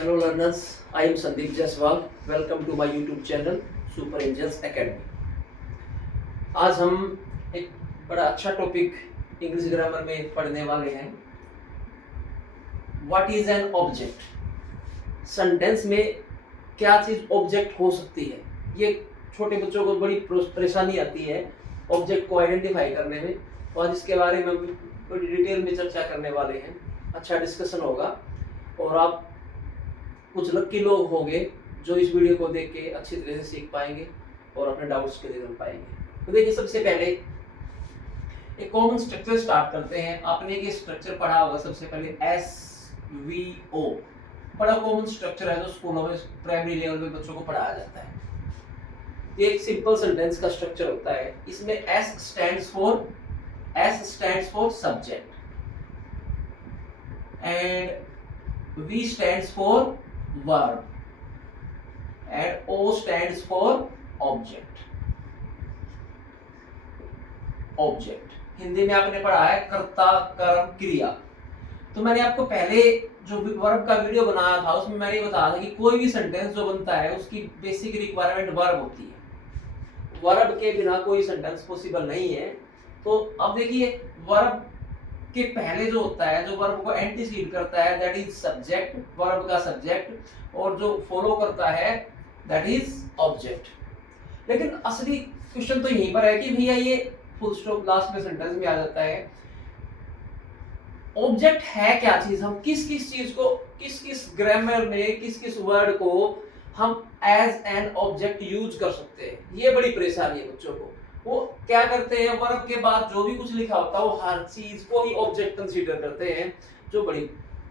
Hello learners, I am Sandeep Jaiswal. Welcome to my YouTube channel Super Angels Academy. आज हम एक बड़ा अच्छा टॉपिक इंग्लिश ग्रामर में पढ़ने वाले हैं. What is an object? Sentence में क्या चीज ऑब्जेक्ट हो सकती है? ये छोटे बच्चों को बड़ी परेशानी आती है ऑब्जेक्ट को आइडेंटिफाई करने में. तो आज इसके बारे में हम बड़ी डिटेल में चर्चा करने वाले हैं. अच्छा डिस्कशन होगा और आप कुछ लक्की लोग होंगे जो इस वीडियो को देख के अच्छी तरह से सीख पाएंगे और अपने डाउट्स क्लियर कर पाएंगे. तो देखिए सबसे पहले एक कॉमन स्ट्रक्चर स्टार्ट करते हैं. आपने ये स्ट्रक्चर पढ़ा होगा सबसे पहले SVO. बड़ा कॉमन स्ट्रक्चर है जो स्कूलों में प्राइमरी लेवल में बच्चों को पढ़ाया जाता है. ये एक सिंपल सेंटेंस का स्ट्रक्चर होता है. इसमें S stands for subject and V stands for verb and O stands for object. Hindi में आपने पढ़ा है कर्ता कर्म क्रिया. तो मैंने आपको पहले जो वर्ब का वीडियो बनाया था उसमें मैंने बताया था कि कोई भी सेंटेंस जो बनता है उसकी बेसिक रिक्वायरमेंट वर्ब होती है. वर्ब के बिना कोई सेंटेंस पॉसिबल नहीं है. तो अब देखिए वर्ब के पहले जो होता है जो वर्ब को एंटीसीड करता है दैट इज सब्जेक्ट, वर्ब का सब्जेक्ट, और जो फॉलो करता है दैट इज ऑब्जेक्ट. लेकिन असली क्वेश्चन तो यहीं पर है कि भैया ये फुल स्टॉप लास्ट में सेंटेंस में आ जाता है. ऑब्जेक्ट है क्या चीज? हम किस किस चीज को किस किस ग्रामर में किस किस वर्ड को हम एज एन ऑब्जेक्ट यूज कर सकते हैं. ये बड़ी परेशानी है बच्चों को. वो क्या करते हैं वर्ब के बाद जो भी कुछ लिखा होता है वो हर चीज को ही ऑब्जेक्ट कंसीडर करते हैं, जो बड़ी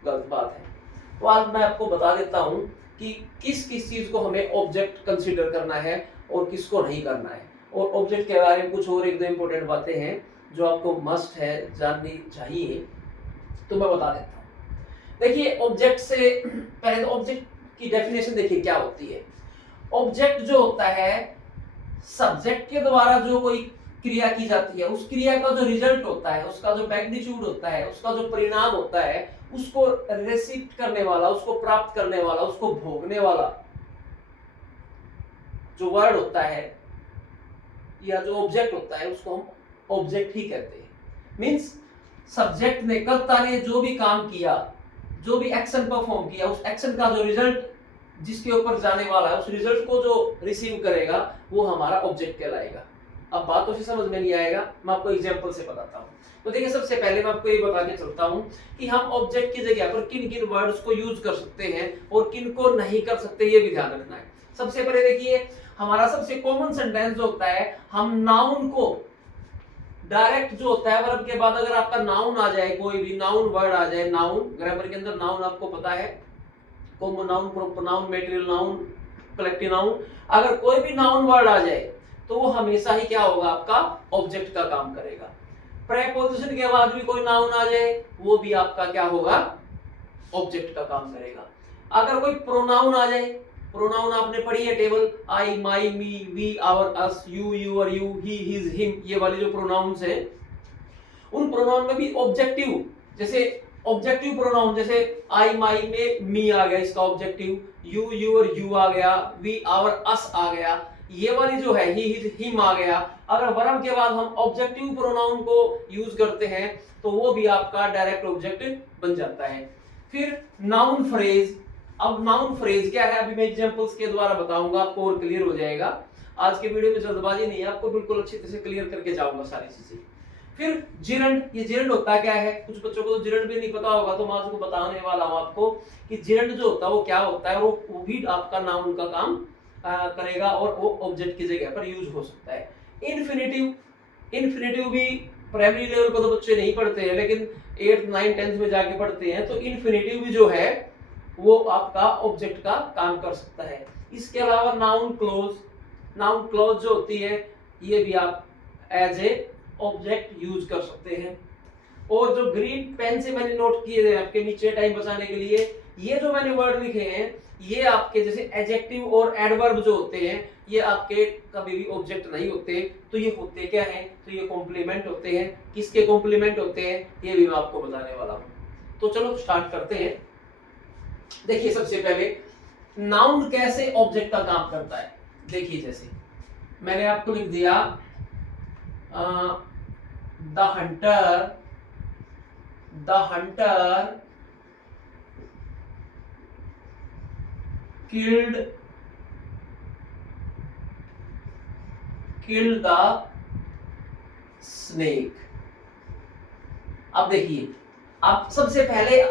गलत बात है. तो आज मैं आपको बता देता हूं कि किस किस चीज को हमें ऑब्जेक्ट कंसीडर करना है और किसको नहीं करना है. और ऑब्जेक्ट के बारे में कुछ और एक दो इंपॉर्टेंट बातें हैं जो आपको मस्ट है जाननी चाहिए. तो मैं बता देता हूं. देखिए ऑब्जेक्ट से पहले ऑब्जेक्ट की डेफिनेशन देखिए क्या होती है. ऑब्जेक्ट जो होता है सब्जेक्ट के द्वारा जो कोई क्रिया की जाती है उस क्रिया का जो रिजल्ट होता है, उसका जो मैग्नीट्यूड होता है, उसका जो परिणाम होता है, उसको रिसीव करने वाला, उसको प्राप्त करने वाला, उसको भोगने वाला जो वर्ड होता है या जो ऑब्जेक्ट होता है उसको हम ऑब्जेक्ट ही कहते हैं. मींस सब्जेक्ट ने, कर्ता ने जो भी काम किया, जो भी एक्शन परफॉर्म किया, उस एक्शन का जो रिजल्ट जिसके ऊपर जाने वाला है उस रिजल्ट को जो रिसीव करेगा वो हमारा ऑब्जेक्ट कहलाएगा. अब बातों से समझ में नहीं आएगा, मैं आपको एग्जांपल से बताता हूँ. तो देखिए सबसे पहले मैं आपको ये बता के चलता हूँ कि हम ऑब्जेक्ट की जगह पर किन किन वर्ड्स को यूज कर सकते हैं और किन को नहीं कर सकते, ये भी ध्यान रखना है. सबसे पहले देखिए हमारा सबसे कॉमन सेंटेंस जो होता है, हम नाउन को डायरेक्ट जो होता है वर्ब के बाद अगर आपका नाउन आ जाए, कोई भी नाउन वर्ड आ जाए, नाउन ग्रामर के अंदर नाउन आपको पता है, common noun, proper noun, material noun, collective noun, अगर कोई भी नाउन वर्ड आ जाए तो वो हमेशा ही क्या होगा, आपका ऑब्जेक्ट का काम करेगा. प्रेपोजिशन के बाद भी कोई नाउन आ जाए वो भी आपका क्या होगा, ऑब्जेक्ट का काम करेगा. अगर कोई प्रोनाउन आ जाए, प्रोनाउन आपने पढ़ी है table, I, my, me, we, our, us, you, your, you, he, his, him, ये वाली जो प्रोनाउंस है उन प्रोनाउन में भी ऑब्जेक्टिव, जैसे ऑब्जेक्टिव प्रोनाउन जैसे आई, माई में मी आ गया, इसका ऑब्जेक्टिव, यू, यूर, यू आ गया, वी, आवर, अस आ गया, ये वाली जो है ही, हिज, हिम आ गया. अगर वर्ब के बाद हम ऑब्जेक्टिव प्रोनाउन को यूज करते हैं तो वो भी आपका डायरेक्ट ऑब्जेक्ट बन जाता है. फिर नाउन फ्रेज. अब नाउन फ्रेज क्या है अभी मैं एग्जांपल्स के द्वारा बताऊंगा, आपको और क्लियर हो जाएगा. आज के वीडियो में जल्दबाजी नहीं है, आपको बिल्कुल अच्छी तरह से क्लियर करके जाऊंगा सारी चीजें. फिर जिरंड. ये जिरंड होता क्या है, कुछ बच्चों को तो जिरंड भी नहीं पता होगा, तो मैं आपको बताने वाला हूं आपको कि जिरंड जो होता है वो क्या होता है. वो भी आपका नाउन का काम करेगा और वो ऑब्जेक्ट की जगह पर यूज हो सकता है. इन्फिनेटिव. इन्फिनेटिव भी प्राइमरी लेवल पर तो बच्चे नहीं पढ़ते हैं लेकिन 8th 9th 10th में जाके पढ़ते हैं. तो इन्फिनेटिव भी जो है वो आपका ऑब्जेक्ट का काम कर सकता है. इसके अलावा नाउन क्लोज. नाउन क्लोज जो होती है ये भी आप एज ए ऑब्जेक्ट यूज कर सकते हैं. और जो ग्रीन पेन से मैंने नोट किए थे आपके नीचे टाइम बचाने के लिए, ये जो मैंने वर्ड लिखे हैं ये आपके जैसे एडजेक्टिव और एडवर्ब जो होते हैं ये आपके कभी भी ऑब्जेक्ट नहीं होते. तो ये होते क्या हैं, तो ये कॉम्प्लीमेंट होते हैं. किसके कॉम्प्लीमेंट होते हैं ये भी मैं आपको बताने वाला हूं. तो चलो स्टार्ट करते हैं. देखिए सबसे पहले नाउन कैसे ऑब्जेक्ट का काम करता है। देखिए जैसे मैंने आपको लिख दिया the Hunter killed the snake. अब देखिए, अब सबसे पहले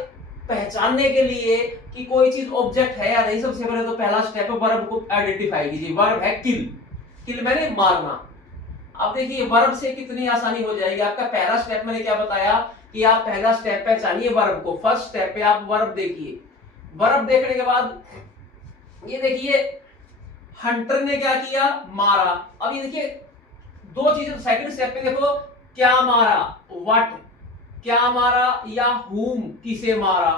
पहचानने के लिए कि कोई चीज ऑब्जेक्ट है या नहीं, सबसे पहले तो पहला स्टेप है वर्ब को आइडेंटिफाई कीजिए। वर्ब है किल, किल मैंने मारना। अब देखिए वर्ब से कितनी आसानी हो जाएगी। आपका पहला स्टेप मैंने क्या बताया कि आप पहला स्टेप पहचानिए वर्ब को। फर्स्ट स्टेप पे आप वर्ब देखिए। वर्ब देखने के बाद ये देखिए हंटर ने क्या किया, मारा। अब ये देखिए दो चीजें। सेकंड स्टेप पे देखो, क्या मारा, व्हाट, क्या मारा या हुम, किसे मारा।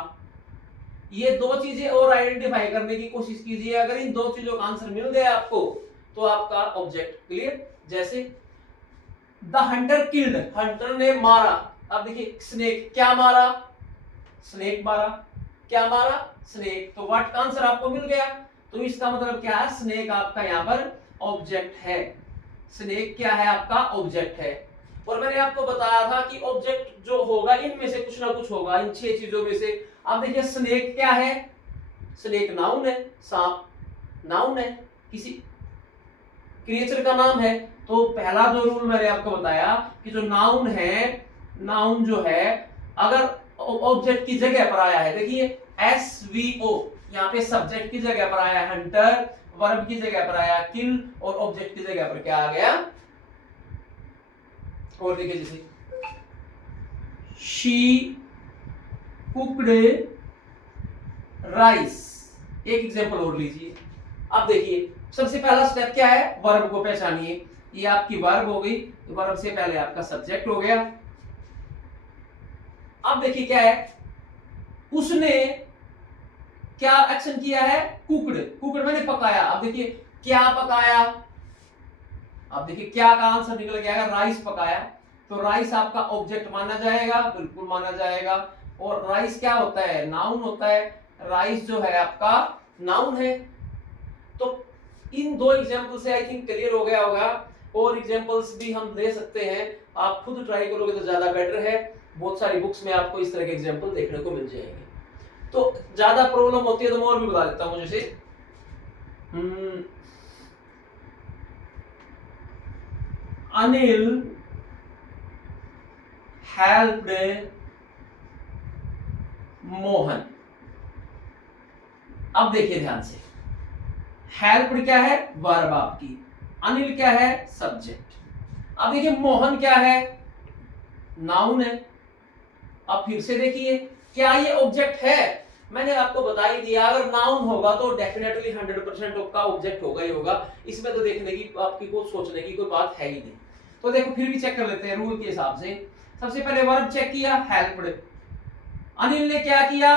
ये दो चीजें और आइडेंटिफाई करने की कोशिश कीजिए। अगर इन दो चीजों का आंसर मिल गया आपको तो आपका ऑब्जेक्ट क्लियर। जैसे द हंटर किल्ड, हंटर ने मारा। अब देखिए स्नेक, क्या मारा, स्नेक मारा। क्या मारा, स्नेक। तो व्हाट का आंसर आपको मिल गया। तो इसका मतलब क्या है, स्नेक आपका यहाँ पर ऑब्जेक्ट है। स्नेक क्या है, आपका ऑब्जेक्ट है। और मैंने आपको बताया था कि ऑब्जेक्ट जो होगा इनमें से कुछ ना कुछ होगा, इन 6 चीजों में से। अब देखिए स्नेक क्या है, स्नेक नाउन है। सांप नाउन है, किसी क्रिएचर का नाम है। तो पहला जो रूल मैंने आपको बताया कि जो नाउन है, नाउन जो है अगर ऑब्जेक्ट की जगह पर आया है, देखिए SVO, यहाँ पे सब्जेक्ट की जगह पर आया हंटर, वर्ब की जगह पर आया किल, और ऑब्जेक्ट की जगह पर क्या आ गया। और देखिए जैसे शी कुक्ड राइस, एक एग्जांपल और लीजिए। अब देखिए सबसे पहला स्टेप क्या है, वर्ब को पहचानिए। ये आपकी वर्ब हो गई, वर्ब से पहले आपका सब्जेक्ट हो गया। अब देखिए क्या है, उसने क्या एक्शन किया है, कुक्ड, कुक्ड मैंने पकाया। अब देखिए क्या पकाया, अब देखिए क्या का आंसर निकल गया, राइस पकाया। तो राइस आपका ऑब्जेक्ट माना जाएगा, बिल्कुल माना जाएगा। और राइस क्या होता है, नाउन होता है। राइस जो है आपका नाउन है। तो इन दो एग्जांपल से आई थिंक क्लियर हो गया होगा। और एग्जांपल्स भी हम दे सकते हैं, आप खुद ट्राई करोगे तो ज्यादा बेटर है। बहुत सारी बुक्स में आपको इस तरह के एग्जांपल देखने को मिल जाएंगे। तो ज्यादा प्रॉब्लम होती है तो मैं और भी बता देता हूं। जैसे अनिल हेल्प्ड मोहन। अब देखिए ध्यान से, हेल्प्ड क्या है, वर्ब आपकी, अनिल क्या है, सब्जेक्ट। अब देखिए मोहन क्या है, नाउन है। अब फिर से देखिए क्या ये ऑब्जेक्ट है। मैंने आपको बता ही दिया, अगर नाउन होगा तो डेफिनेटली 100% का ऑब्जेक्ट होगा ही होगा। इसमें तो देखने की आपकी कुछ सोचने की कोई बात है ही नहीं। तो देखो फिर भी चेक कर लेते हैं रूल के हिसाब से। सबसे पहले वर्ब चेक किया, हेल्प्ड। अनिल ने क्या किया,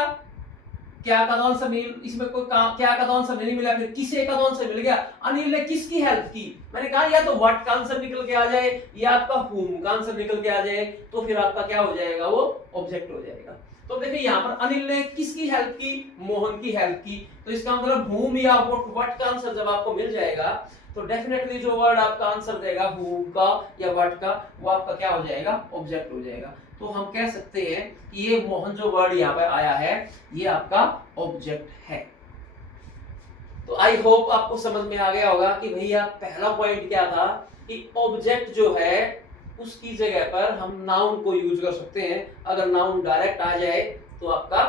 क्या का आंसर मिल, इसमें कोई क्या का आंसर नहीं मिला, फिर किसे का आंसर मिल गया। अनिल ने किसकी हेल्प की, मैंने कहा या तो व्हाट का आंसर निकल के आ जाए या आपका हुम का आंसर निकल के आ जाए, तो फिर आपका क्या हो जाएगा, वो ऑब्जेक्ट हो जाएगा। तो देखिए यहाँ पर अनिल ने किसकी हेल्प की, मोहन की हेल्प की। तो इसका मतलब हुम या व्हाट का आंसर जब आपको मिल जाएगा तो डेफिनेटली जो वर्ड आपका आंसर देगा हुम का या व्हाट का, वो आपका क्या हो जाएगा, ऑब्जेक्ट हो जाएगा। तो हम कह सकते हैं कि ये मोहन जो वर्ड यहाँ पे आया है ये आपका ऑब्जेक्ट है। तो आई होप आपको समझ में आ गया होगा कि भैया पहला पॉइंट क्या था कि ऑब्जेक्ट जो है उसकी जगह पर हम नाउन को यूज कर सकते हैं। अगर नाउन डायरेक्ट आ जाए तो आपका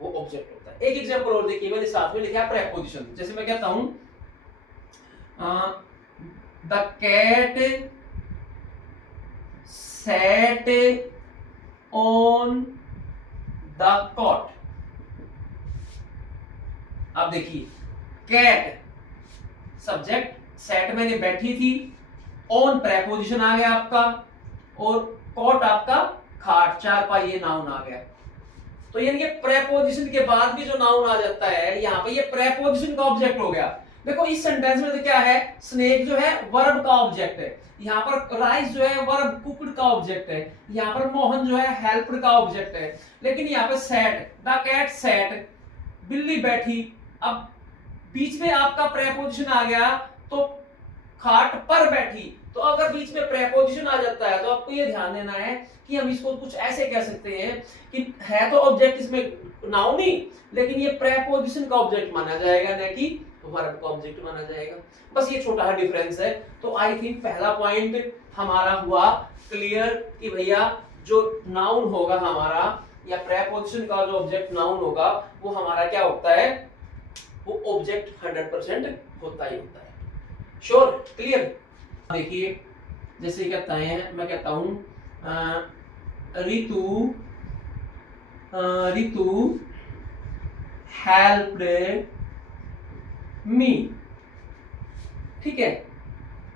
वो ऑब्जेक्ट होता है। एक एग्जांपल और देखिए, मैंने साथ में लिखा है प्रेपोजिशन। जैसे मैं कहता हूं the cat sat on the cot। अब देखिए कैट सब्जेक्ट, सेट मैंने बैठी थी, ऑन प्रेपोजिशन आ गया आपका, और कॉट आपका खाट, चारपाई, ये नाउन आ गया। तो यानी कि प्रेपोजिशन के बाद भी जो नाउन आ जाता है यहाँ पे, ये प्रेपोजिशन का ऑब्जेक्ट हो गया। देखो इस सेंटेंस में तो क्या है, स्नेक जो है वर्ब का ऑब्जेक्ट है, यहाँ पर राइस जो है वर्ब कुक्ड का ऑब्जेक्ट है, यहाँ पर मोहन जो है हेल्प्ड का ऑब्जेक्ट है। लेकिन यहाँ पे सेट, द कैट सेट, बिल्ली बैठी, अब बीच में आपका प्रेपोजिशन आ गया तो खाट पर बैठी। तो अगर बीच में प्रेपोजिशन आ जाता है तो आपको ये ध्यान देना है कि हम इसको कुछ ऐसे कह सकते हैं कि है तो ऑब्जेक्ट इसमें नाउन ही, लेकिन ये प्रेपोजिशन का ऑब्जेक्ट माना जाएगा, न कि वर्ब का ऑब्जेक्ट माना जाएगा। बस ये छोटा सा डिफरेंस है। तो आई थिंक पहला पॉइंट हमारा हुआ क्लियर कि भैया जो नाउन होगा हमारा या प्रेपोजिशन का जो ऑब्जेक्ट नाउन होगा वो हमारा क्या होता है, वो ऑब्जेक्ट 100% होता ही होता है। Sure, clear. देखिए जैसे कहता है, मैं कहता हूं रितु हेल्प्ड मी, ठीक है।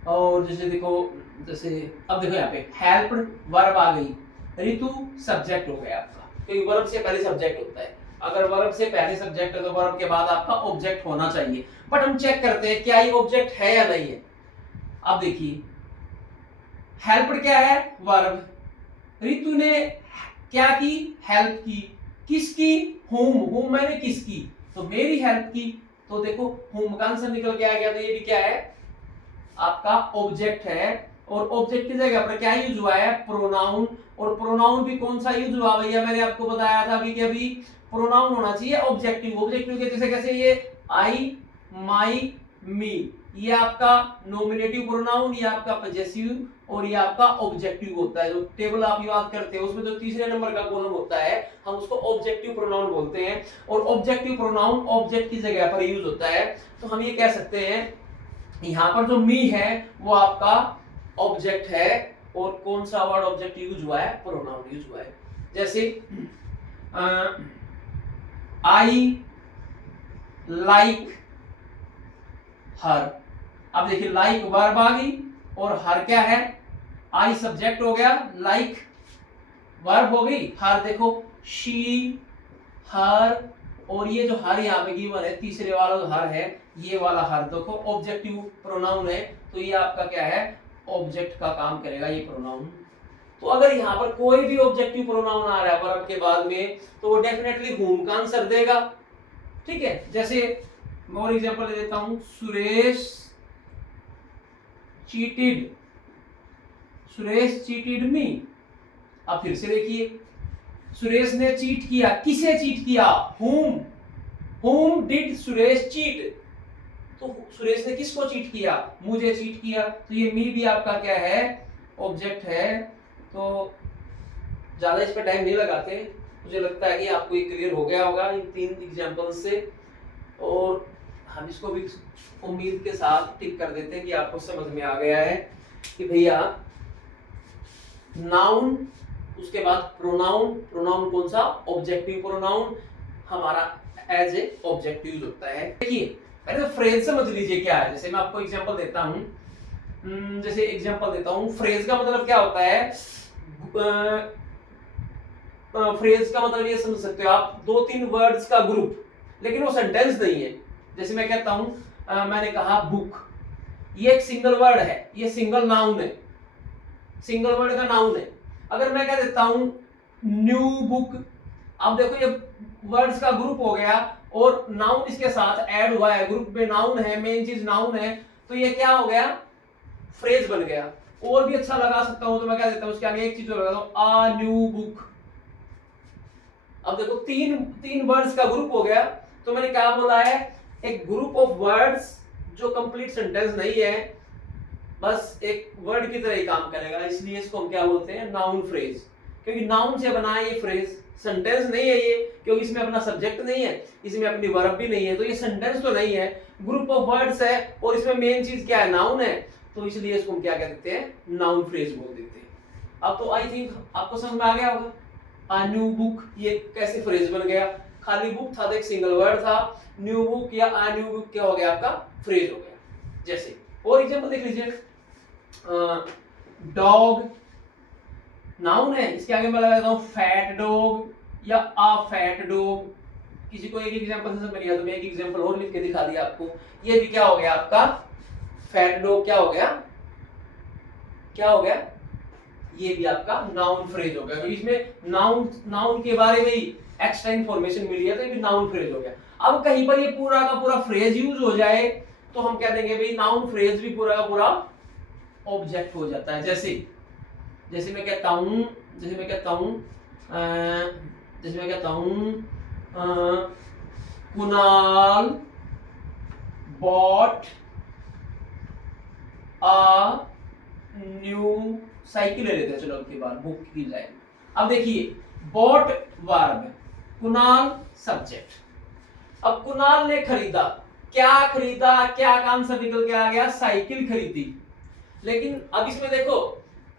और जैसे देखो, जैसे अब देखो यहाँ पे हेल्प्ड वर्ब आ गई, रितु सब्जेक्ट हो गया आपका, क्योंकि वर्ब से पहले सब्जेक्ट होता है। अगर वर्ब से पहले सब्जेक्ट है तो वर्ब के बाद आपका ऑब्जेक्ट होना चाहिए। बट हम चेक करते हैं क्या ये ऑब्जेक्ट है या नहीं है। अब देखिए हेल्प्ड क्या है, वर्ब। रितु ने क्या की, हेल्प की। किसकी, होम मैंने किसकी, तो मेरी हेल्प की। तो देखो होम का आंसर निकल के आ गया। तो ये भी क्या है, आपका ऑब्जेक्ट है। और ऑब्जेक्ट की जगह पर क्या यूज हुआ है, प्रोनाउन। और प्रोनाउन भी कौन सा यूज हुआ भैया, मैंने आपको बताया था अभी कि अभी प्रोनाउन होना चाहिए ऑब्जेक्टिव। ऑब्जेक्टिव के जैसे कैसे, ये आई, माई, मी, ये आपका नॉमिनेटिव प्रोनाउन, ये आपका पजेसिव, और ये आपका ऑब्जेक्टिव होता है। जो टेबल आप याद करते हो उसमें जो तीसरे नंबर का कॉलम होता है हम उसको ऑब्जेक्टिव प्रोनाउन बोलते हैं। और ऑब्जेक्टिव प्रोनाउन ऑब्जेक्ट की जगह पर यूज होता है। तो हम ये कह सकते हैं यहाँ पर जो मी है वो आपका ऑब्जेक्ट है। और कौन सा वर्ड ऑब्जेक्ट यूज हुआ है, प्रोनाउन यूज हुआ है। जैसे आई लाइक हर। अब देखिए लाइक वर्ब आ गई और हर क्या है, आई सब्जेक्ट हो गया, लाइक वर्ब हो गई, हर देखो शी, हर। और ये जो हर यहाँ पे गिवन है, तीसरे वाला जो हर है, ये वाला हर देखो ऑब्जेक्टिव प्रोनाउन है। तो ये आपका क्या है, ऑब्जेक्ट का काम करेगा ये प्रोनाउन। तो अगर यहाँ पर कोई भी ऑब्जेक्टिव प्रोनाउन आ रहा है वर्ब के बाद में तो वो डेफिनेटली whom का आंसर देगा, ठीक है। जैसे मैं और एग्जांपल दे देता हूं, सुरेश चीटेड मी। अब फिर से देखिए, सुरेश ने चीट किया, किसे चीट किया, whom did सुरेश चीट। तो सुरेश ने किसको चीट किया, मुझे चीट किया। तो ये मी भी आपका क्या है, ऑब्जेक्ट है। तो ज्यादा इस पे टाइम नहीं लगाते, मुझे लगता है कि आपको ये क्लियर हो गया होगा इन 3 एग्जांपल से। और हम इसको भी उम्मीद के साथ टिक कर देते हैं कि आपको समझ में आ गया है कि भैया नाउन, उसके बाद प्रोनाउन कौन सा, ऑब्जेक्टिव प्रोनाउन हमारा एज ए ऑब्जेक्टिव यूज होता है। देखिए पहले तो फ्रेज समझ लीजिए क्या है। जैसे मैं आपको एग्जांपल देता हूं, जैसे एग्जांपल देता हूं, फ्रेज का मतलब क्या होता है, फ्रेज का मतलब ये समझ सकते हो आप, 2-3 वर्ड्स का ग्रुप, लेकिन वो सेंटेंस नहीं है। जैसे मैं कहता हूं, मैंने कहा बुक, ये एक सिंगल वर्ड है, ये सिंगल नाउन है, सिंगल वर्ड का नाउन है। अगर मैं कह देता हूं न्यू बुक, अब देखो ये वर्ड्स का ग्रुप हो गया और नाउन इसके साथ ऐड हुआ है, ग्रुप में नाउन है, मेन चीज नाउन है, तो ये क्या हो गया, फ्रेज बन गया। और भी अच्छा लगा सकता हूं तो मैं क्या देता हूं, उसके आगे एक चीज और लगा दो, आ न्यू बुक। अब देखो तीन वर्ड्स का ग्रुप हो गया। तो मैंने क्या बोला है, एक ग्रुप ऑफ वर्ड्स जो कंप्लीट सेंटेंस नहीं है, बस एक वर्ड की तरह ही काम करेगा, इसलिए इसको हम क्या बोलते हैं, नाउन फ्रेज। क्योंकि नाउन से बना है ये फ्रेज, सेंटेंस नहीं है ये, क्योंकि इसमें अपना सब्जेक्ट नहीं है, इसमें अपनी वर्ब भी नहीं है, तो ये सेंटेंस तो नहीं है, ग्रुप ऑफ वर्ड्स है और इसमें मेन चीज क्या है, नाउन है। तो इसलिए इसको हम क्या कह देते हैं, नाउन फ्रेज बोल देते हैं। अब तो आई थिंक आपको समझ में आ गया होगा, आ न्यू बुक ये कैसे फ्रेज बन गया। खाली बुक था तो एक सिंगल वर्ड था, न्यू बुक या आ न्यू बुक क्या हो गया, आपका फ्रेज हो गया। जैसे और एग्जांपल देख लीजिए, डॉग नाउन है, इसके आगे मैं लगा देता हूं फैट डॉग या आ फैट डॉग। किसी को एक एग्जांपल से समझ नहीं आया तो मैं एक एग्जांपल और लिख के दिखा दिया आपको। ये भी क्या हो गया आपका, फैट डॉग क्या हो गया, क्या हो गया, ये भी आपका नाउन फ्रेज हो गया, क्योंकि इसमें नाउन के बारे में ही एक्स्ट्रा इंफॉर्मेशन मिली है, तो ये भी नाउन फ्रेज हो गया। अब कहीं पर ये पूरा का पूरा फ्रेज यूज हो जाए तो हम कह देंगे भाई नाउन फ्रेज भी पूरा का पूरा ऑब्जेक्ट हो जाता है। जैसे मैं कहता हूं Kunal bought a new cycle ले लेते हैं, चलो अब की बार बुक की जाए। अब देखिए बॉट वर्ब, कुणाल सब्जेक्ट। अब कुणाल ने खरीदा, क्या काम से निकल के आ गया, साइकिल खरीदी। लेकिन अब इसमें देखो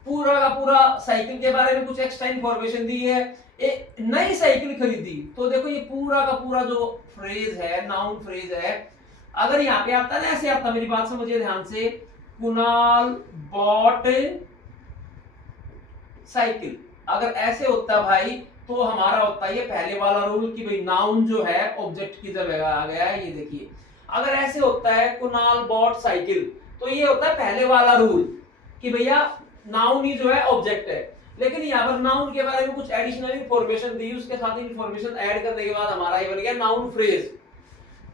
पूरा का पूरा साइकिल के बारे में कुछ एक्स्ट्रा इंफॉर्मेशन दी है, एक नई साइकिल खरीदी। तो देखो ये पूरा का पूरा जो फ्रेज है, नाउन फ्रेज है, अगर यहाँ पे आता ना, ऐसे आता, मेरी बात समझिए ध्यान से, कुणाल बॉट साइकिल, अगर ऐसे होता भाई तो हमारा होता है ये पहले वाला रूल कि भाई नाउन जो है ऑब्जेक्ट की जगह आ गया है। ये देखिए अगर ऐसे होता है कुणाल बॉट साइकिल, तो ये होता है पहले वाला रूल कि भैया नाउन ही जो है ऑब्जेक्ट है। लेकिन यहाँ पर नाउन के बारे में कुछ एडिशनल इंफॉर्मेशन दी, उसके साथ इंफॉर्मेशन ऐड करने के बाद हमारा ये बन गया नाउन फ्रेज।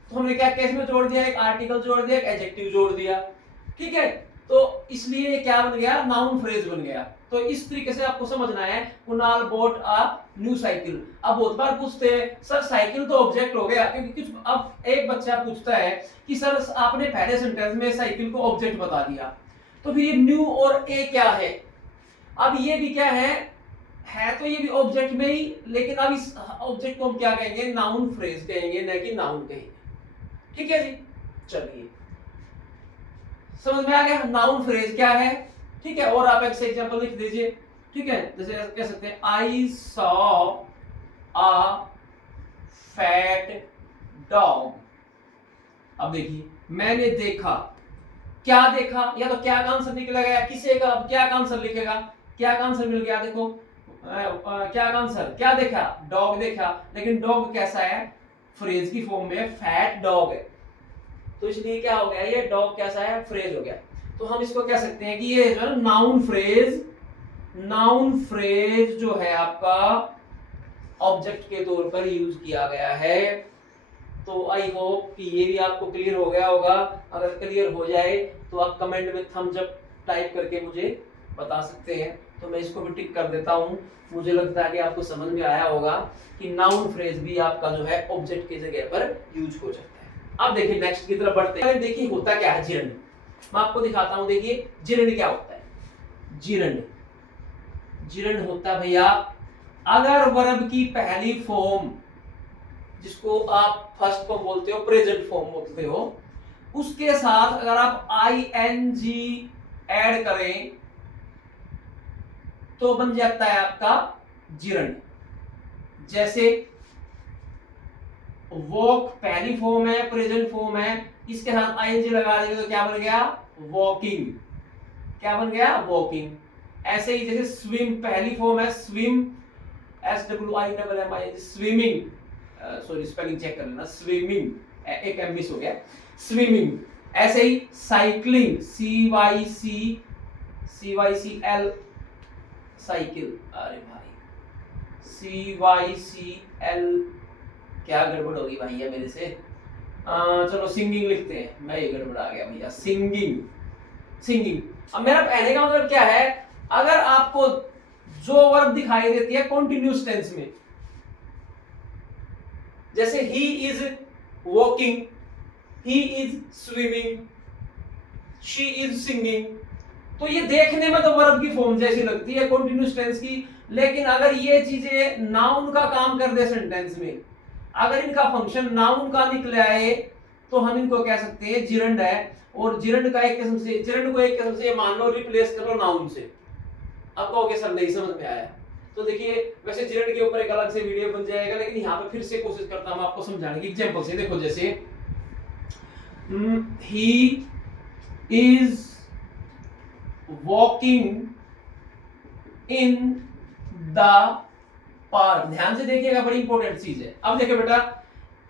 तो हमने क्या केस में जोड़ दिया, एक आर्टिकल जोड़ दिया, एक एडजेक्टिव जोड़ दिया, ठीक है। तो इसलिए ये क्या बन गया, नाउन फ्रेज बन गया। तो इस तरीके से आपको समझना है Kunal bought a new cycle. अब बहुत बार पूछते हैं सर साइकिल तो ऑब्जेक्ट हो गया, क्योंकि कुछ अब एक बच्चा पूछता है कि सर आपने पहले सेंटेंस में साइकिल को ऑब्जेक्ट बता दिया, तो फिर ये न्यू और ए क्या है। अब ये भी क्या है तो ये भी ऑब्जेक्ट में ही, लेकिन अब इस ऑब्जेक्ट को हम क्या कहेंगे, नाउन फ्रेज कहेंगे, न कि नाउन कहेंगे। ठीक है जी, चलिए समझ में आ गया नाउन फ्रेज क्या है। ठीक है, और आप एक एग्जांपल लिख दीजिए। ठीक है, जैसे कह सकते हैं I saw a fat dog. अब देखिए मैंने देखा, क्या देखा, या तो क्या का आंसर निकलेगा या किसे का, क्या का आंसर लिखेगा, क्या का आंसर मिल गया। देखो क्या का आंसर, क्या देखा, डॉग देखा। लेकिन डॉग कैसा है, फ्रेज की फॉर्म में फैट डॉग है, तो इसलिए क्या हो गया, ये डॉग कैसा है, फ्रेज हो गया। तो हम इसको कह सकते हैं कि ये जो है नाउन फ्रेज जो है आपका ऑब्जेक्ट के तौर पर यूज किया गया है। तो आई होप कि ये भी आपको क्लियर हो गया होगा। अगर क्लियर हो जाए तो आप कमेंट में थम्स अप टाइप करके मुझे बता सकते हैं, तो मैं इसको भी टिक कर देता हूं। मुझे लगता है कि आपको समझ में आया होगा कि नाउन फ्रेज भी आपका जो है ऑब्जेक्ट की जगह पर यूज हो सकता है। अब देखिए नेक्स्ट की तरफ बढ़ते हैं। देखिए होता क्या है जीर्ण, मैं आपको दिखाता हूं। देखिए जीर्ण क्या होता है, जीर्ण होता है भैया अगर वर्ब की पहली फॉर्म, जिसको आप फर्स्ट फॉर्म बोलते हो, प्रेजेंट फॉर्म बोलते हो, उसके साथ अगर आप आईएनजी ऐड करें तो बन जाता है आपका जीर्ण। जैसे वॉक पहली फॉर्म है, प्रेजेंट फॉर्म है, इसके साथ आईएनजी लगा देंगे तो क्या बन गया, वॉकिंग। क्या बन गया, वॉकिंग। ऐसे ही जैसे स्विम पहली फॉर्म है, swim, SWIMMING, swimming, sorry spelling check कर लेना, स्विमिंग, एक एम मिस हो गया, स्विमिंग। ऐसे ही साइक्लिंग, CYCL, साइकिल। अरे भाई CYCL, क्या गड़बड़ होगी भैया मेरे से। चलो सिंगिंग लिखते हैं, मैं ये गड़बड़ आ गया भैया, सिंगिंग। अब मेरा कहने का मतलब क्या है, अगर आपको जो वर्ब दिखाई देती है कॉन्टिन्यूअस टेंस में, जैसे he is walking, he is swimming, she is singing, तो ये देखने में तो वर्ब की फॉर्म जैसी लगती है कॉन्टिन्यूअस टेंस की। लेकिन अगर ये चीजें नाउन का काम कर दे सेंटेंस में, अगर इनका फंक्शन नाउन का निकले आए, तो हम इनको कह सकते हैं जीर्ण है। और जीर्ण का एक किस्म से, जीर्ण को एक किस्म से मान लो रिप्लेस करो नाउन से। अब कहोगे सर नहीं समझ में आया, तो देखिए वैसे जीर्ण के ऊपर एक अलग से वीडियो बन जाएगा, लेकिन यहाँ पे फिर से कोशिश करता हूँ आपको समझाने की एग्जांपल से। देखो जैसे he is walking in the park. ध्यान से देखिएगा, बड़ी इंपॉर्टेंट चीज है। अब देखो बेटा,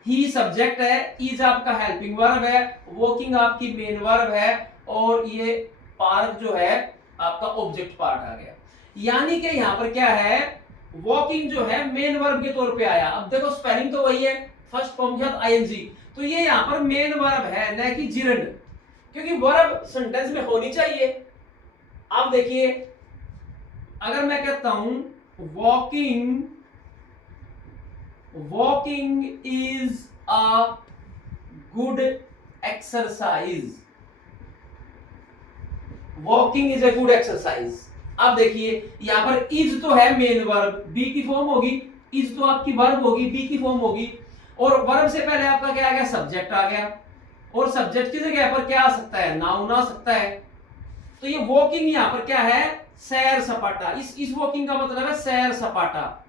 ही सब्जेक्ट है, इज आपका हेल्पिंग वर्ब है, वॉकिंग आपकी मेन वर्ब है, और ये पार्क जो है आपका ऑब्जेक्ट पार्ट आ गया। यानी कि यहाँ पर क्या है, वॉकिंग जो है मेन वर्ब के तौर पे आया। अब देखो स्पेलिंग तो वही है, फर्स्ट फॉर्म के साथ आईएनजी, तो ये यहाँ पर मेन वर्ब है न कि जिरंड, क्योंकि वर्ब सेंटेंस में होनी चाहिए। अब देखिए अगर मैं कहता हूं walking, walking is a good exercise, walking is a good exercise. अब देखिए यहां पर इज तो है मेन वर्ब, बी की फॉर्म होगी, इज तो आपकी वर्ब होगी, बी की फॉर्म होगी, और वर्ब से पहले आपका क्या आ गया, सब्जेक्ट आ गया, और सब्जेक्ट की जगह पर क्या आ सकता है, नाउन आ सकता है। तो ये वॉकिंग यहां पर क्या है, सैर सपाटा। इस वॉकिंग का मतलब है सैर सपाटा,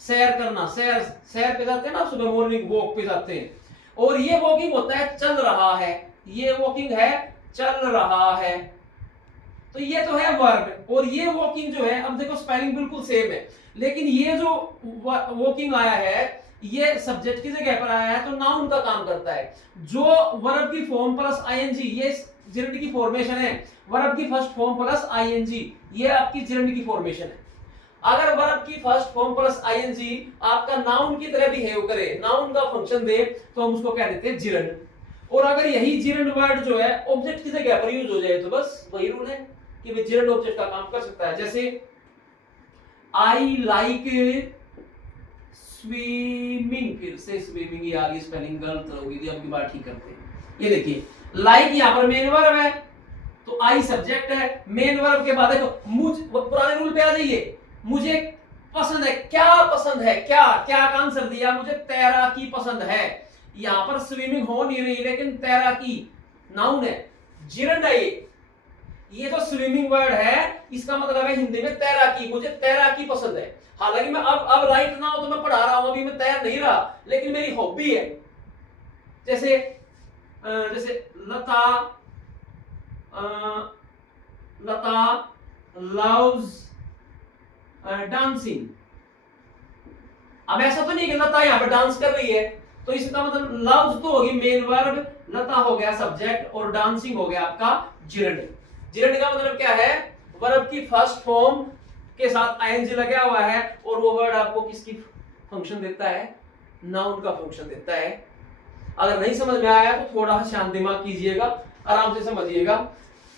सैर करना, सैर सैर पे जाते हैं ना, सुबह मॉर्निंग वॉक पे जाते हैं, और ये वॉकिंग होता है चल रहा है, ये वॉकिंग है चल रहा है। तो ये तो है वर्ब, और ये वॉकिंग जो है, अब देखो स्पेलिंग बिल्कुल सेम है, लेकिन ये जो वॉकिंग आया है ये सब्जेक्ट की जगह पर आया है, तो नाउन का काम करता है। जो वर्ब की फॉर्म प्लस आईएनजी, ये जिरंड की फॉर्मेशन है, वर्ब की फर्स्ट फॉर्म प्लस आईएनजी, ये आपकी जिरंड की फॉर्मेशन है। अगर वर्ब की फर्स्ट फॉर्म प्लस आईएनजी आपका नाउन की तरह बिहेव करे, नाउन का फंक्शन दे, तो हम उसको कह देते हैं जिरंड। और अगर यही जिरंड वर्ड जो है ऑब्जेक्ट की जगह पर यूज हो जाए, तो बस वही रूल है कि भाई जिरंड ऑब्जेक्ट का काम कर सकता है। जैसे आई लाइक स्विमिंग, फिर से स्विमिंग, ये आगे स्पेलिंग गलत होगी थी, अब की बार ठीक करते हैं। ये देखिए लाइक यहाँ पर मेन वर्ब है, तो आई सब्जेक्ट है, मेन वर्ब के बाद देखो मुझ, पुराने रूल पे आ जाइए, मुझे पसंद है, क्या पसंद है, क्या क्या का आंसर दिया, मुझे तैराकी पसंद है। यहाँ पर स्विमिंग हो नहीं रही, लेकिन तैराकी नाउन है, जिरंड है ये तो स्विमिंग वर्ड है, इसका मतलब है हिंदी में तैराकी, मुझे तैराकी पसंद है। हालांकि मैं अब राइट ना हो तो मैं पढ़ा रहा हूं, अभी मैं तैर नहीं रहा, लेकिन मेरी हॉबी है। जैसे जैसे लता, लता लव्स डांसिंग। अब ऐसा तो नहीं कि लता यहाँ पर डांस कर रही है, तो इसका मतलब लव्स तो होगी मेन वर्ब, लता हो गया सब्जेक्ट, और डांसिंग हो गया आपका जिरंड। जिरंड का मतलब क्या है, वर्ब की फर्स्ट फॉर्म के साथ आईएनजी लगा हुआ है, और वो वर्ड आपको किसकी फंक्शन देता है, नाउन का फंक्शन देता है। अगर नहीं समझ में आया तो थोड़ा शांत दिमाग कीजिएगा, आराम से समझिएगा।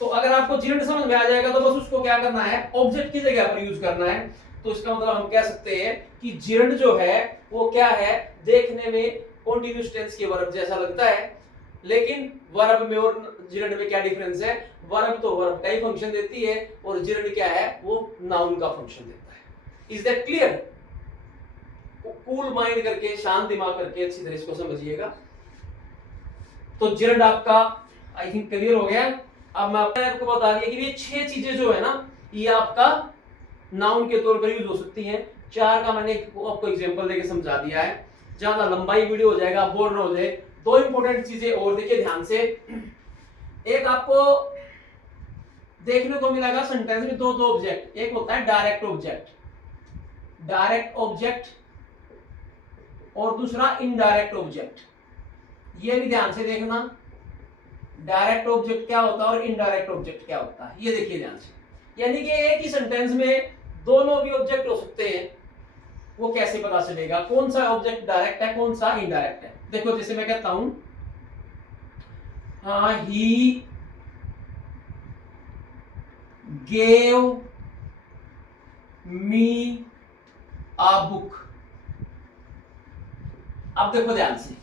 तो अगर आपको जिरंड समझ में आ जाएगा तो बस उसको क्या करना है, ऑब्जेक्ट की जगह पर यूज करना है। तो इसका मतलब हम कह सकते हैं कि जिरंड जो है वो क्या है, देखने में कॉन्टिन्यूअस टेंस के वर्ब जैसा लगता है, लेकिन वर्ब में और जिरंड में क्या डिफरेंस है, वर्ब तो वर्ब का ही फंक्शन देती है, और जिरंड क्या है, वो नाउन का फंक्शन देता है। Is that clear? Cool mind करके, शांत दिमाग करके अच्छी तरह इसको समझिएगा। तो जिरंड आपका आई थिंक क्लियर हो गया। अब मैं आपको बता दिया कि ये 6 चीजें जो है ना, ये आपका नाउन के तौर पर यूज हो सकती हैं। 4 का मैंने आपको एग्जांपल देके समझा दिया है, ज्यादा लंबाई वीडियो हो जाएगा, बोर ना हो जाए। 2 इंपॉर्टेंट चीजें और देखिए ध्यान से। एक आपको देखने को मिलेगा सेंटेंस में दो ऑब्जेक्ट, एक होता है डायरेक्ट ऑब्जेक्ट, डायरेक्ट ऑब्जेक्ट, और दूसरा इनडायरेक्ट ऑब्जेक्ट। ये भी ध्यान से देखना, डायरेक्ट ऑब्जेक्ट क्या होता है और इनडायरेक्ट ऑब्जेक्ट क्या होता है, ये देखिए ध्यान से। यानी कि एक ही सेंटेंस में दोनों भी ऑब्जेक्ट हो सकते हैं, वो कैसे पता चलेगा कौन सा ऑब्जेक्ट डायरेक्ट है कौन सा इनडायरेक्ट है। देखो जैसे मैं कहता हूं ही gave me a book। अब देखो ध्यान से,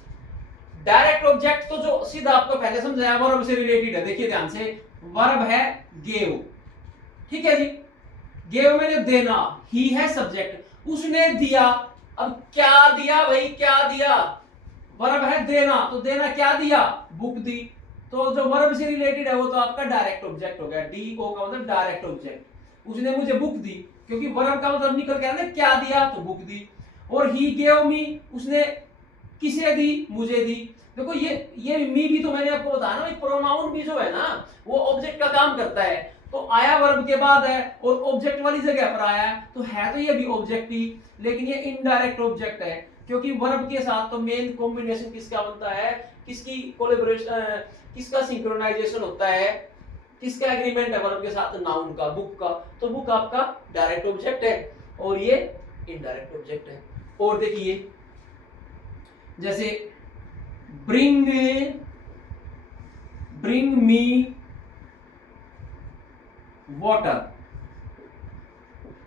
डायरेक्ट ऑब्जेक्ट तो जो सीधा आपको पहले समझाया वर्ब से रिलेटेड है। देखिए ध्यान से, वर्ब है gave, ठीक है जी, gave मैंने देना, ही है सब्जेक्ट, उसने दिया। अब क्या दिया भाई, क्या दिया, वर्ब है देना, तो देना क्या दिया, बुक दी। तो जो वर्ब से रिलेटेड है वो तो आपका डायरेक्ट ऑब्जेक्ट हो गया, डी ओ का मतलब डायरेक्ट ऑब्जेक्ट। उसने मुझे बुक दी, क्योंकि वर्ब का मतलब निकल के आया क्या दिया, तो बुक दी। और ही गेव मी, उसने किसे दी, मुझे दी। देखो ये मी भी तो मैंने आपको बताया ना, प्रोनाउन भी जो है ना वो ऑब्जेक्ट का काम करता है। तो आया वर्ब के बाद है और ऑब्जेक्ट वाली जगह पर आया, तो है तो ये भी ऑब्जेक्ट ही, लेकिन ये इनडायरेक्ट ऑब्जेक्ट है, क्योंकि वर्ब के साथ तो मेन कॉम्बिनेशन किसका बनता है, किसकी कोलैबोरेशन, किसका सिंक्रोनाइजेशन होता है, किसका एग्रीमेंट है वर्ब के साथ? नाउन का, बुक का। तो बुक आपका डायरेक्ट ऑब्जेक्ट है और ये इनडायरेक्ट ऑब्जेक्ट है। और देखिए जैसे ब्रिंग मी वाटर।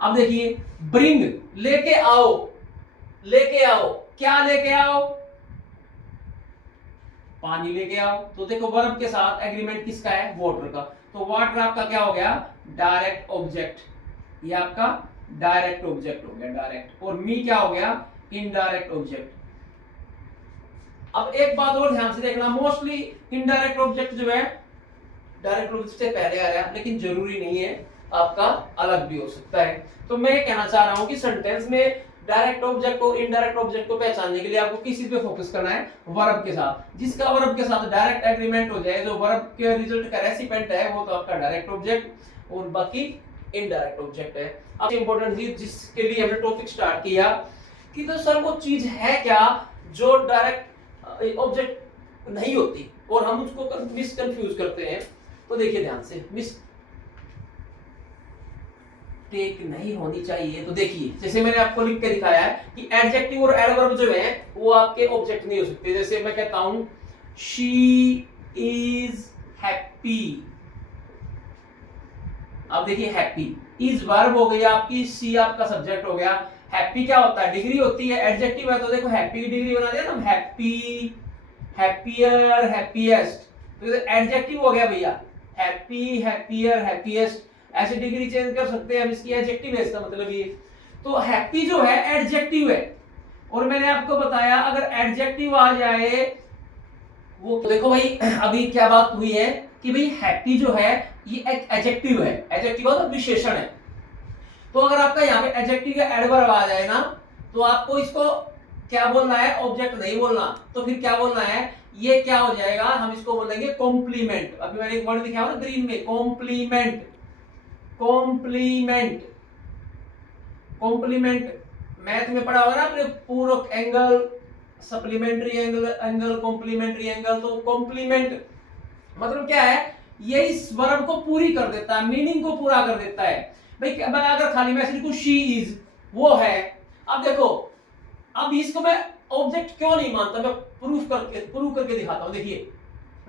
अब देखिए ब्रिंग लेके आओ, लेके आओ, क्या लेके आओ? पानी लेके आओ। तो देखो वर्ब के साथ एग्रीमेंट किसका है? वाटर का। तो वाटर आपका क्या हो गया? Direct object. ये आपका डायरेक्ट ऑब्जेक्ट हो गया, डायरेक्ट। और मी क्या हो गया? Indirect object. अब एक बात और ध्यान से देखना, मोस्टली इनडायरेक्ट ऑब्जेक्ट जो है डायरेक्ट ऑब्जेक्ट से पहले आ रहा है, लेकिन जरूरी नहीं है, आपका अलग भी हो सकता है। तो मैं कहना चाह रहा हूं कि सेंटेंस में डायरेक्ट ऑब्जेक्ट और इनडायरेक्ट ऑब्जेक्ट को पहचानने के लिए आपको किस चीज पे फोकस करना है? वर्ब के साथ। जिसका वर्ब के साथ डायरेक्ट एग्रीमेंट हो जाए, जो वर्ब के रिजल्ट का रेसिपेंट है, वो तो आपका डायरेक्ट ऑब्जेक्ट, और बाकी इनडायरेक्ट ऑब्जेक्ट है। अब इंपॉर्टेंट चीज जिसके लिए हमने टॉपिक स्टार्ट किया कि तो सर वो चीज है क्या जो डायरेक्ट ऑब्जेक्ट नहीं होती और हम उसको मिसकंफ्यूज करते हैं। तो देखिए ध्यान से, मिस्टेक नहीं होनी चाहिए। तो देखिए जैसे मैंने आपको लिख के दिखाया है कि एडजेक्टिव और एडवर्ब जो है वो आपके ऑब्जेक्ट नहीं हो सकते। जैसे मैं कहता हूं शी इज हैप्पी। अब देखिए हैप्पी इज वर्ब हो गई आपकी, सी आपका सब्जेक्ट हो गया। हैप्पी क्या होता है? डिग्री होती है। एडजेक्टिव है तो देखो हैप्पी की डिग्री बना दिया ना, हैप्पी, हैप्पियर, हैप्पीएस्ट। तो एडजेक्टिव हो गया भैया, हैप्पी, हैप्पियर, हैप्पीएस्ट। ऐसे डिग्री चेंज कर सकते हैं हम, इसकी एडजेक्टिव है, इसका मतलब ये। तो हैप्पी जो है एडजेक्टिव है, और मैंने आपको बताया अगर एडजेक्टिव आ जाए वो, तो देखो भाई अभी क्या बात हुई है कि भाई हैप्पी जो है ये एक एडजेक्टिव है। एडजेक्टिव मतलब विशेषण है। तो अगर आपका यहाँ पे एडजेक्टिव का एडवर्ब आ जाए ना, तो आपको इसको क्या बोलना है? ऑब्जेक्ट नहीं बोलना। तो फिर क्या बोलना है? ये क्या हो जाएगा? हम इसको बोलेंगे कॉम्प्लीमेंट। अभी मैंने एक वर्ड लिखा हुआ ना ग्रीन में, कॉम्प्लीमेंट। कॉम्प्लीमेंट, कॉम्प्लीमेंट मैथ में पढ़ा होगा ना आपने, पूरक angle, supplementary angle, angle complementary angle. तो कॉम्प्लीमेंट मतलब क्या है? ये इस वर्ब को पूरी कर देता है, मीनिंग को पूरा कर देता है। भाई अगर खाली मैं लिखूं शी इज, वो है। अब देखो, अब इसको मैं ऑब्जेक्ट क्यों नहीं मानता, मैं प्रूफ करके दिखाता हूं। देखिए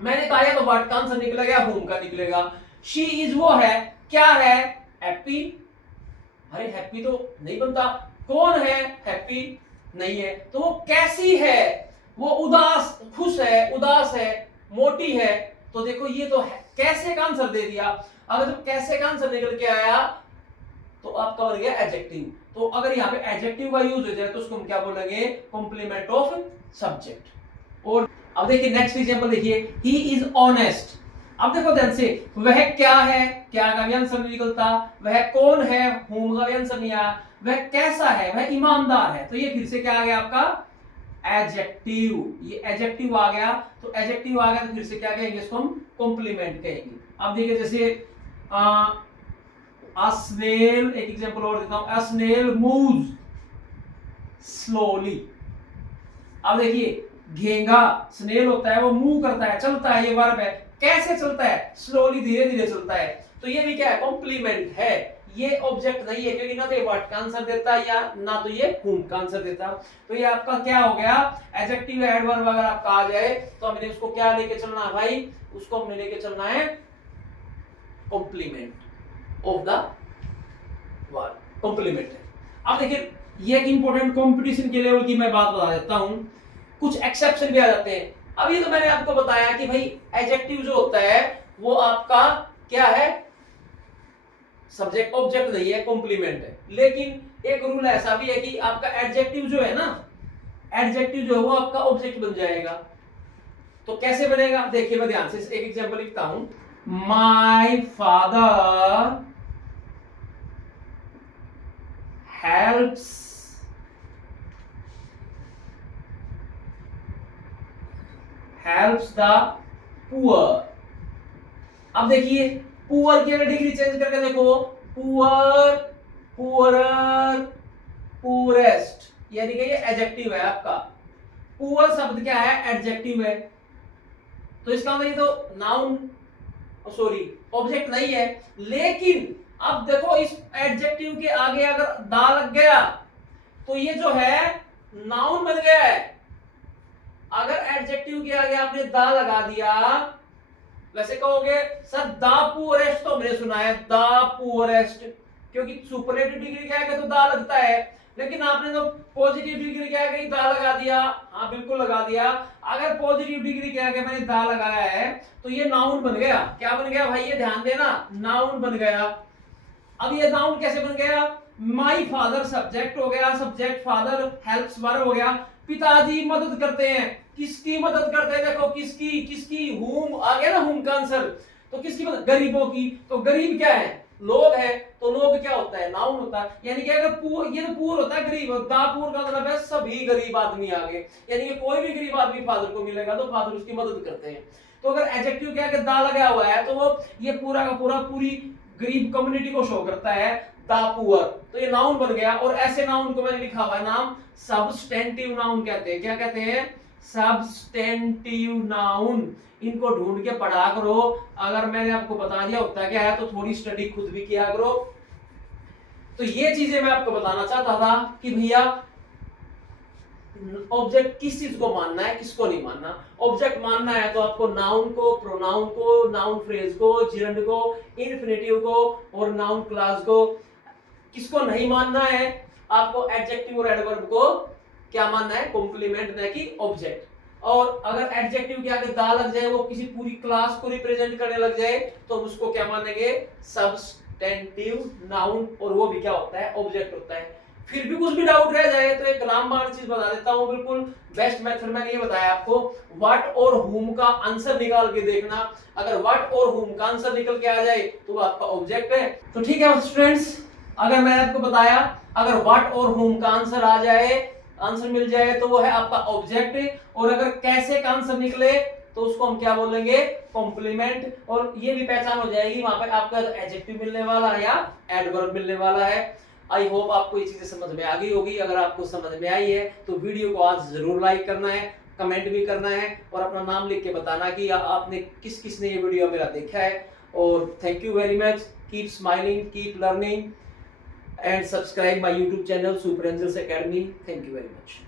मैंने कहा है तो व्हाट का आंसर निकलेगा, होम का निकलेगा। शी इज वो है, क्या है? हैप्पी। अरे हैप्पी तो नहीं बनता। कौन है? हैप्पी नहीं है। तो वो कैसी है? वो उदास, खुश है, उदास है, मोटी है। तो देखो ये तो है, कैसे का आंसर दे दिया। अगर जब कैसे का आंसर निकल के आया तो आपका बन गया एडजेक्टिव। तो अगर यहाँ पे एडजेक्टिव का यूज हो जाए तो उसको हम क्या बोलेंगे? Complement of subject. और अब देखिए नेक्स्ट एग्जांपल देखिए, ही इज ऑनेस्ट। अब देखो ध्यान से, वह क्या है? क्या का भी आंसर नहीं निकलता। वह कौन है? whom का भी आंसर नहीं आया। वह कैसा है? वह ईमानदार है। तो ये फिर से क्या आ गया आपका? एडजेक्टिव। ये एडजेक्टिव आ गया। तो एडजेक्टिव आ गया तो फिर से क्या कहेंगे? इसको हम कॉम्प्लीमेंट कहेंगे। अब देखिए जैसे a snail, एक एग्जांपल और देता हूं, a snail moves slowly। अब देखिए घेंगा स्नेल होता है, वो मूव करता है, चलता है, ये वर्ब है। कैसे चलता है? स्लोली, धीरे धीरे चलता है। तो ये भी क्या है? कॉम्प्लीमेंट है। ये ऑब्जेक्ट नहीं है, क्योंकि ना तो ये व्हाट का आंसर देता है या ना तो ये whom का आंसर देता। तो ये आपका क्या हो गया? एडजेक्टिव एडवर्ब अगर आपका आ जाए तो हमने उसको क्या लेके चलना है भाई? उसको हमने लेके चलना है complement of the verb, complement है। अब देखिए ये एक इंपॉर्टेंट कंपटीशन के लेवल की मैं बात बता देता हूं, कुछ एक्सेप्शन भी आ जाते हैं। अब ये तो मैंने आपको बताया कि भाई एडजेक्टिव जो होता है वो आपका क्या है? सब्जेक्ट ऑब्जेक्ट नहीं है, कॉम्प्लीमेंट है। लेकिन एक रूल ऐसा भी है कि आपका एडजेक्टिव जो है ना, एडजेक्टिव जो है वो आपका ऑब्जेक्ट बन जाएगा। तो कैसे बनेगा? देखिए मैं ध्यान से एक एग्जांपल लिखता हूं, my father helps the poor. अब देखिए पुअर की अगर डिग्री चेंज करके देखो, पुअर, पुअरर, पुअरेस्ट, यानी कि ये एडजेक्टिव है आपका। पुअर शब्द क्या है? एडजेक्टिव है। तो इसका मतलब ये तो नाउन सॉरी ऑब्जेक्ट नहीं है, लेकिन अब देखो इस एडजेक्टिव के आगे अगर दा लग गया तो ये जो है नाउन बन गया है। अगर एडजेक्टिव के आगे आपने दा लगा दिया, वैसे कहोगे सर द पुअरेस्ट तो हमने सुना है, द पुअरेस्ट, क्योंकि सुपरलेटिव डिग्री के आगे तो दा लगता है, लेकिन आपने तो पॉजिटिव डिग्री के आगे दा लगा दिया। हाँ बिल्कुल लगा दिया। अगर पॉजिटिव डिग्री के आगे मैंने दा लगाया है तो ये नाउन बन गया। क्या बन गया भाई, ये ध्यान देना, नाउन बन गया। अब ये नाउन कैसे बन गया, माई फादर सब्जेक्ट हो गया, सब्जेक्ट फादर हेल्प्स वर्ब हो गया। पिताजी मदद करते हैं, किसकी मदद करते हैं, देखो किसकी किसकी, हुम आ गया ना, हुम का आंसर, तो किसकी मदद, गरीबों की। तो गरीब क्या है, लोग है, तो लोग क्या होता है, नाउन होता है। यानी कि अगर पूर, ये तो पूर होता है गरीब, दापुर का मतलब है सभी गरीब आदमी आगे, यानी कि कोई भी गरीब आदमी फादर को मिलेगा तो फादर उसकी मदद करते हैं। तो अगर एडजेक्टिव के आगे दा लगा हुआ है तो वो ये पूरा का पूरा पूरी गरीब कम्युनिटी को शो करता है, दा पुअर, तो ये नाउन बन गया। और ऐसे नाउन को मैंने लिखा हुआ है नाम सब्सटेंटिव नाउन कहते हैं। क्या कहते हैं, सब्सटेंटिव नाउन। इनको ढूंढ के पढ़ा करो। अगर मैंने आपको बता दिया होता क्या है तो थोड़ी स्टडी खुद भी किया करो। तो ये चीजें मैं आपको बताना चाहता था कि भैया ऑब्जेक्ट किस चीज को मानना है, किसको नहीं मानना। ऑब्जेक्ट मानना है तो आपको नाउन को, प्रोनाउन को, नाउन फ्रेज को, जिरंड को, इन्फिनेटिव को और नाउन क्लास को। किसको नहीं मानना है, आपको एडजेक्टिव और एडवर्ब को क्या मानना है, कॉम्प्लीमेंट न कि ऑब्जेक्ट। और अगर एडजेक्टिव के आगे दा लग जाए, वो किसी पूरी क्लास को रिप्रेजेंट करने लग जाए, तो उसको क्या मानेंगे, सब्सटेंटिव नाउन, और वो भी क्या होता है, ऑब्जेक्ट होता है। फिर भी कुछ भी डाउट रह जाए तो एक रामबाण चीज बता देता हूं, बिल्कुल बेस्ट मेथड मैंने ये बताया आपको। व्हाट और हुम का आंसर निकाल के देखना। अगर व्हाट और हुम का आंसर निकल के आ जाए तो आपका ऑब्जेक्ट है। तो ठीक है स्टूडेंट्स, अगर मैंने आपको बताया अगर व्हाट और हुम का आंसर आ जाए, आंसर मिल जाए, तो वो है आपका ऑब्जेक्ट। और अगर कैसे का आंसर निकले तो उसको हम क्या बोलेंगे, कॉम्प्लीमेंट। और ये भी पहचान हो जाएगी वहां पे आपका एडजेक्टिव मिलने वाला है या एडवर्ब मिलने वाला है। आई होप आपको ये चीजें समझ में आ गई होगी। अगर आपको समझ में आई है तो वीडियो को आज जरूर लाइक करना है, कमेंट भी करना है और अपना नाम लिख के बताना कि आपने किस किस ने ये वीडियो मेरा देखा है। और thank you very much, keep smiling, keep learning and subscribe my YouTube channel super angels academy. Thank you very much.